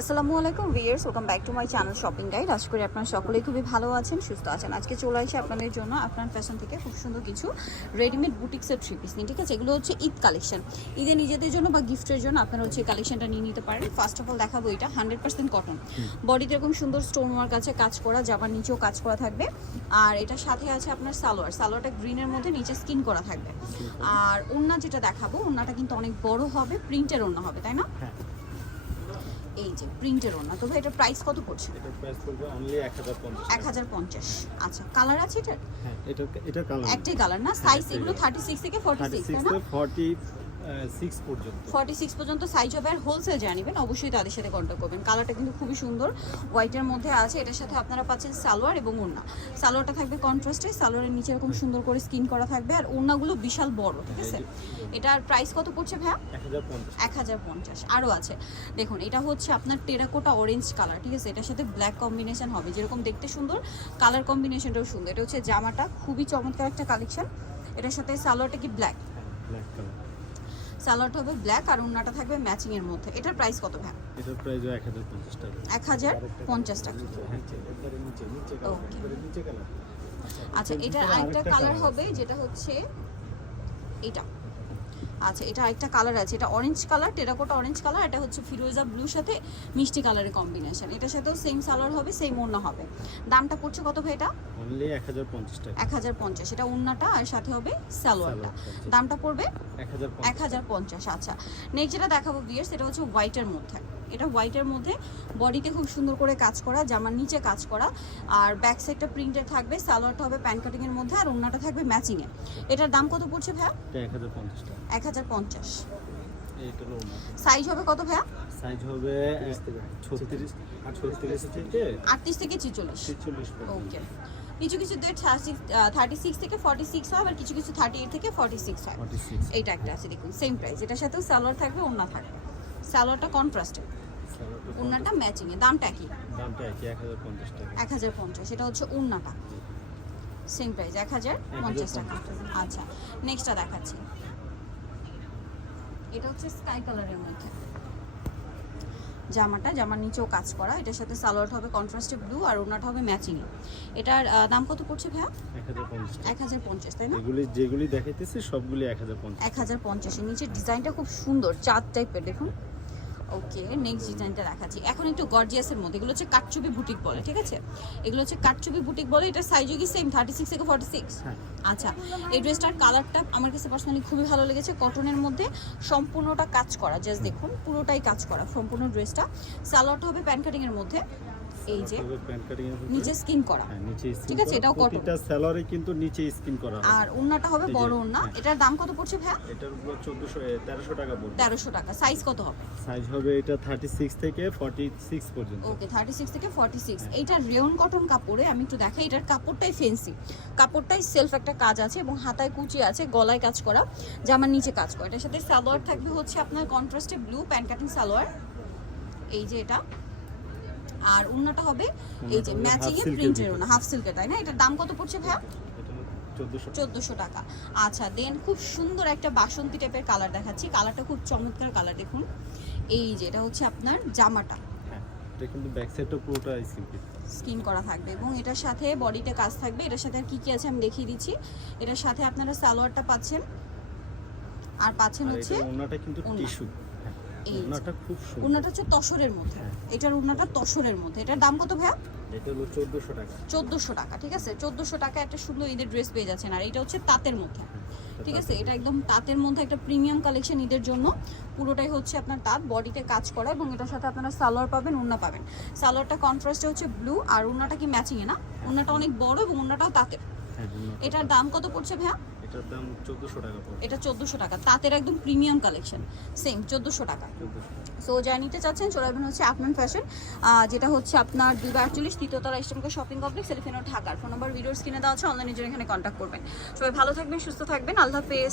আসসালামু আলাইকুম viewers welcome back to my channel shopping guide. আশা করি আপনারা সকলেই খুবই ভালো আছেন সুস্থ আছেন। আজকে চলে আসি আপনাদের জন্য আপনার ফ্যাশন থেকে খুব সুন্দর কিছু রেডিমেড বুটিক্সের থ্রি পিস নিয়ে ঠিক আছে? এগুলো হচ্ছে ঈদ কালেকশন ঈদে নিজেদের জন্য বা গিফটের জন্য আপনারা হচ্ছে কালেকশনটা নিয়ে নিতে পারেন। ফার্স্ট অফ অল দেখাবো এটা হান্ড্রেড পার্সেন্ট কটন বডিতে এরকম সুন্দর স্টোন ওয়ার্ক আছে কাজ করা জামার নিচেও কাজ করা থাকবে। আর এটার সাথে আছে আপনার সালোয়ার। সালোয়ারটা গ্রিনের মধ্যে নিচে স্কিন করা থাকবে। আর ওড়না যেটা দেখাবো ওড়নাটা কিন্তু অনেক বড় হবে প্রিন্টের ওড়না হবে তাই না? হ্যাঁ। এই যে প্রিন্টের ওড়না। তবে এটা প্রাইস কত পড়ছে এটা প্রাইস পড়বে অনলি এক হাজার পঞ্চাশ এক হাজার পঞ্চাশ। আচ্ছা কালার আছে এটা হ্যাঁ এটা এটা কালার একটাই কালার না? সাইজ এগুলো colour। থার্টি সিক্স থেকে ফর্টি থার্টি সিক্স সিক্স তাই না ফর্টি সিক্স পর্যন্ত। ফর্টি সিক্স পর্যন্ত সাইজ হবে আর হোলসেল জানিবেন অবশ্যই তাদের সাথে কন্ট্যাক্ট করবেন। কালারটা কিন্তু খুবই সুন্দর হোয়াইটের মধ্যে আছে এটার সাথে আপনারা পাচ্ছেন সালোয়ার এবং ওড়না। সালোয়ারটা থাকবে কন্ট্রাস্টে সালোয়ারের নিচে এরকম সুন্দর করে স্কিন করা থাকবে আর ওড়নাগুলো বিশাল বড় ঠিক আছে? এটার প্রাইস কত পড়ছে ভাইয়া? পঞ্চাশ। এক হাজার পঞ্চাশ আরও আছে। দেখুন এটা হচ্ছে আপনার টেরাকোটা অরেঞ্জ কালার ঠিক আছে? এটার সাথে ব্ল্যাক কম্বিনেশন হবে যেরকম দেখতে সুন্দর কালার কম্বিনেশনটাও সুন্দর। এটা হচ্ছে জামাটা খুবই চমৎকার একটা কালেকশন এটার সাথে সালোয়ারটা কি ব্ল্যাক ব্ল্যাক কালার সালোয়ারটা হবে ব্ল্যাক আর ওন্নাটা থাকবে ম্যাচিং এর মধ্যে। এটার প্রাইস কত ভাই? এটার প্রাইস এক হাজার পঞ্চাশ টাকা। এক হাজার পঞ্চাশ টাকা। হ্যাঁ কালার আচ্ছা এটার আরেকটা কালার হবে যেটা হচ্ছে এটা আচ্ছা এটা একটা কালার আছে এটা orange colour terracotta orange colour এটা হচ্ছে ফিরোজা ব্লুর সাথে মিষ্টি কালারের কম্বিনেশন এটার সাথেও সেম সালোয়ার হবে সেম ওড়না হবে। দামটা পড়ছে কত ভাই এটা? অনলি এক হাজার পঞ্চাশ টাকা। এক হাজার পঞ্চাশ এটা ওড়নাটা আর সাথে হবে সালোয়ারটা। সালোয়ারটা। দামটা পড়বে? এক হাজার এক হাজার পঞ্চাশ আচ্ছা। নেক্সট যেটা দেখাবো বিয়ার্স এটা হচ্ছে হোয়াইটের মধ্যে। এটা হোয়াইটের মধ্যে। বডিতে খুব সুন্দর করে কাজ করা জামার নিচে কাজ করা। আর ব্যাক সাইডটা প্রিন্টেড থাকবে সালোয়ারটা হবে প্যান্ট কাটিং এর মধ্যে আর ওড়নাটা থাকবে ম্যাচিং এ। এটার দাম কত পড়ছে ভাইয়া? এক হাজার পঞ্চাশ সাইজ হবে কত ভাইয়া? সাইজ হবে ছত্রিশ ছত্রিশ থেকে আটত্রিশ থেকে ছিচল্লিশ। ছেচল্লিশ পর্যন্ত। ওকে কিছু কিছু ডেট থার্টি সিক্স থেকে ফর্টি সিক্স হয় আবার কিছু কিছু থার্টি এইট থেকে ফর্টি সিক্স হয় এইটা একটা আছে দেখুন সেম প্রাইস এটার সাথেও সালোয়ার থাকবে ওড়না থাকবে। সালোয়ারটা কন্ট্রাস্টে ওড়নাটা ম্যাচিং এ দামটা কি দামটা হাজার পঞ্চাশ টাকা। এক হাজার পঞ্চাশ এটা হচ্ছে উন্নাটা। সেম প্রাইস এক হাজার পঞ্চাশ টাকা। আচ্ছা নেক্সটটা দেখাচ্ছি। এটা হচ্ছে স্কাই কালারের মধ্যে। জামাটা জামার নিচেও কাজ করা। এটার সাথে সালোয়ারটা হবে কন্ট্রাস্টে ব্লু আর ওনাটা হবে ম্যাচিং এটার দাম কত পড়ছে ভাইয়া? হাজার পঞ্চাশ তাই না? এগুলি যেগুলি দেখাইতেছি সবগুলি এক হাজার পঞ্চাশ। এক হাজার পঞ্চাশের নিচের ডিজাইনটা খুব সুন্দর চাঁদ টাইপের দেখুন। ওকে নেক্সট ডিজাইনটা দেখাচ্ছি। এখন একটু গর্জিয়াসের মধ্যে। এগুলো হচ্ছে কাটচুপি বুটিক বলে ঠিক আছে? এগুলো হচ্ছে কাটচুপি বুটিক বলে। এটা সাইজও কি সেম থার্টি সিক্স থেকে ফর্টি সিক্স হ্যাঁ। আচ্ছা এই ড্রেসটার কালারটা আমার কাছে পার্সোনালি খুবই ভালো লেগেছে। কটনের মধ্যে সম্পূর্ণটা কাজ করা জাস্ট দেখুন পুরোটাই কাজ করা সম্পূর্ণ ড্রেসটা সালোয়ারটা হবে প্যান্ট কাটিংয়ের এর মধ্যে। এই যে নিচে স্কিন করা। হ্যাঁ ঠিক আছে, এটাও cotton। প্রতিটা স্যালারি কিন্তু নিচে স্কিন করা আর ওড়নাটা হবে বড় ওড়না হ্যাঁ। এটার দাম কত পড়ছে ভাইয়া? এটার উপর চোদ্দশো তেরোশো টাকা পড়বে। তেরোশো টাকা। সাইজ কত হবে? সাইজ হবে এটা থার্টি সিক্স থেকে ফর্টি সিক্স পর্যন্ত। ওকে থার্টি সিক্স থেকে ফর্টি সিক্স এইটা রেয়ন কটন কাপড়ে আমি একটু দেখাই এটার কাপড়টাই ফেন্সি কাপড়টাই সেলফ একটা কাজ আছে এবং হাতায় কুচি আছে গলায় কাজ করা জামার নিচে কাজ করা। এটার সাথে সালোয়ার থাকবে হচ্ছে আপনার কন্ট্রাস্টে ব্লু প্যান্ট কাটিং সালোয়ার। এই যে এটা। আর উন্নাটা হবে এই যে ম্যাচিং এ এর প্রিন্টের ওনা হাফ সিল্কের তাই না? এটার দাম কত পড়ছে ভাইয়া? চোদ্দশো টাকা। আচ্ছা দেন খুব সুন্দর একটা বাসন্তী টাইপের কালার দেখাচ্ছি। কালারটা খুব চমৎকার কালার দেখুন। এই যে এটা হচ্ছে আপনার জামাটা। হ্যাঁ এটা কিন্তু ব্যাক সাইডটা পুরোটা স্কিন স্কিন করা থাকবে এবং এটার সাথে বডিতে কাজ থাকবে। এটার সাথে আর কি কি আছে আমি দেখিয়ে দিচ্ছি। এটার সাথে আপনারা সালোয়ারটা পাচ্ছেন। আর পাচ্ছেন হচ্ছে কিন্তু। টিস্যু এই খুব সুন্দর। উন্নাটা হচ্ছে তসরের মধ্যে। হ্যাঁ। এটার উন্নাটা তসরের মধ্যে। এটার দাম কত ভাইয়া? এটা হলো টাকা। ঠিক আছে? চোদ্দোশো টাকা একটা সুন্দর ঈদের ড্রেস পেয়ে যাচ্ছেন। আর এটা হচ্ছে তাঁতের মধ্যে। ঠিক আছে? এটা একদম তাঁতের মধ্যে একটা প্রিমিয়াম কালেকশন ঈদের জন্য। পুরোটাই হচ্ছে আপনার তাঁত বডিতে কাজ করা এবং এটার সাথে আপনারা সালোয়ার পাবেন উন্না পাবেন। সালোয়ারটা কন্ট্রাস্টে হচ্ছে ব্লু আর উন্নাটা কি ম্যাচিংয়ে না? উন্নাটা অনেক বড় এবং উন্নাটাও তাঁতের। হ্যাঁ এটার দাম কত পড়ছে ভাইয়া? এটার দাম 1400 টাকা পড়বে। এটা চোদ্দোশো টাকা। তাঁতের একদম প্রিমিয়াম কালেকশন। সেম চোদ্দোশো টাকা। সো যা নিতে চাচ্ছেন চলে আসবেন হচ্ছে আপনার ফ্যাশন যেটা হচ্ছে আপনার দুই আটচল্লিশ তৃতীয়তলা ইস্টার্নকে শপিং কমপ্লেক্স এলিফেনো ঢাকার। ফোন নম্বর ভিডিওস কিনে দেওয়া আছে অনলাইনে জন্য এখানে কন্ট্যাক্ট করবেন। সবাই ভালো থাকবেন সুস্থ থাকবেন। আল্লাহ হাফেজ।